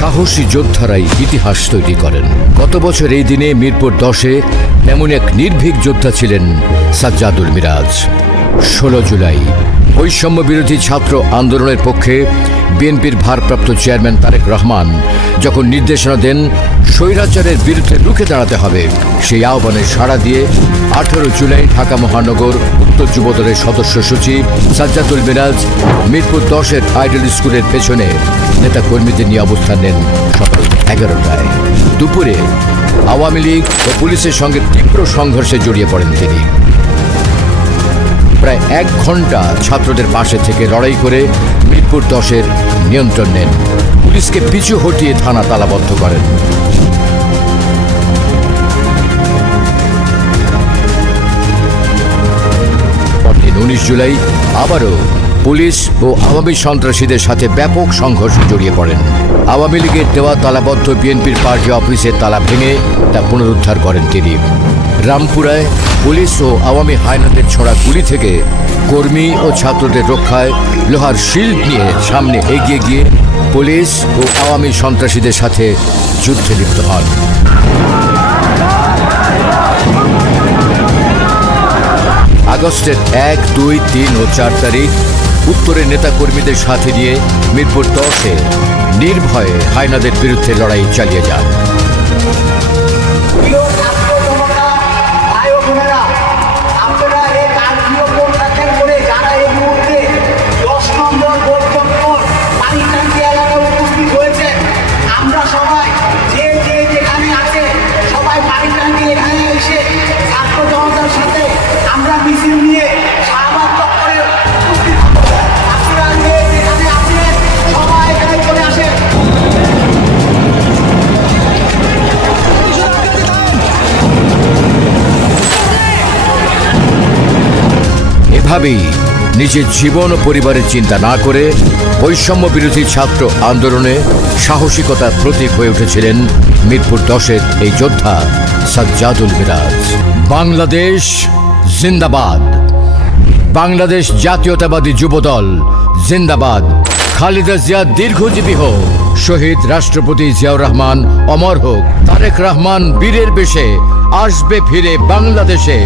সাহসী যোদ্ধারাই ইতিহাস তৈরি করেন। গত বছর এই দিনে মিরপুর দশে এমন এক নির্ভীক যোদ্ধা ছিলেন সাজ্জাদুল মিরাজ। ষোলো জুলাই বৈষম্য বিরোধী ছাত্র আন্দোলনের পক্ষে বিএনপির ভারপ্রাপ্ত চেয়ারম্যান তারেক রহমান যখন নির্দেশনা দেন, স্বৈরাচারের বিরুদ্ধে রুখে দাঁড়াতে হবে। সেই আহ্বানে সাড়া দিয়ে আঠারো জুলাই ঢাকা মহানগর উত্তর যুবদলের সদস্য সচিব সাজ্জাদুল মিরাজ মিরপুর দশের আইডল স্কুলের পেছনে নেতা কর্মীদের নিয়ে অবস্থান নেন সকাল এগারোটায়। দুপুরে আওয়ামী লীগ ও পুলিশের সঙ্গে তীব্র সংঘর্ষে জড়িয়ে পড়েন তিনি। প্রায় এক ঘণ্টা ছাত্রদের পাশে থেকে লড়াই করে মিরপুর দশের নিয়ন্ত্রণ নেন। পুলিশকে পিছু হটিয়ে থানা তালাবদ্ধ করেন। উনিশ জুলাই আবারও পুলিশ ও আওয়ামী সন্ত্রাসীদের সাথে ব্যাপক সংঘর্ষে জড়িয়ে পড়েন। আওয়ামী লীগের দেওয়া তালাবদ্ধ বিএনপির পার্টি অফিসের তালা ভেঙে তা পুনরুদ্ধার করেন তিনি। রামপুরায় পুলিশ ও আওয়ামী হায়নাদের ছোড়া গুলি থেকে কর্মী ও ছাত্রদের রক্ষায় লোহার শিল্ড নিয়ে সামনে এগিয়ে গিয়ে পুলিশ ও আওয়ামী সন্ত্রাসীদের সাথে যুদ্ধে লিপ্ত হন। আগস্টের এক, দুই, তিন ও চার তারিখ উত্তরের নেতাকর্মীদের সাথে নিয়ে মিরপুর দশে নির্ভয়ে হায়নাদের বিরুদ্ধে লড়াই চালিয়ে যান। প্রিয় ছাত্র জনতা এভাবেই নিজের জীবন ও পরিবারের চিন্তা না করে বৈষম্য বিরোধী ছাত্র আন্দোলনে সাহসিকতার প্রতীক হয়ে উঠেছিলেন মিরপুর দশের এই যোদ্ধা সাজ্জাদুল মিরাজ। বাংলাদেশ জিন্দাবাদ। বাংলাদেশ জাতীয়তাবাদী যুবদল জিন্দাবাদ। খালেদা জিয়া দীর্ঘজীবী হোক, শহীদ রাষ্ট্রপতি জিয়াউর রহমান অমর হোক, তারেক রহমান বীরের বেশে আসবে ফিরে বাংলাদেশে।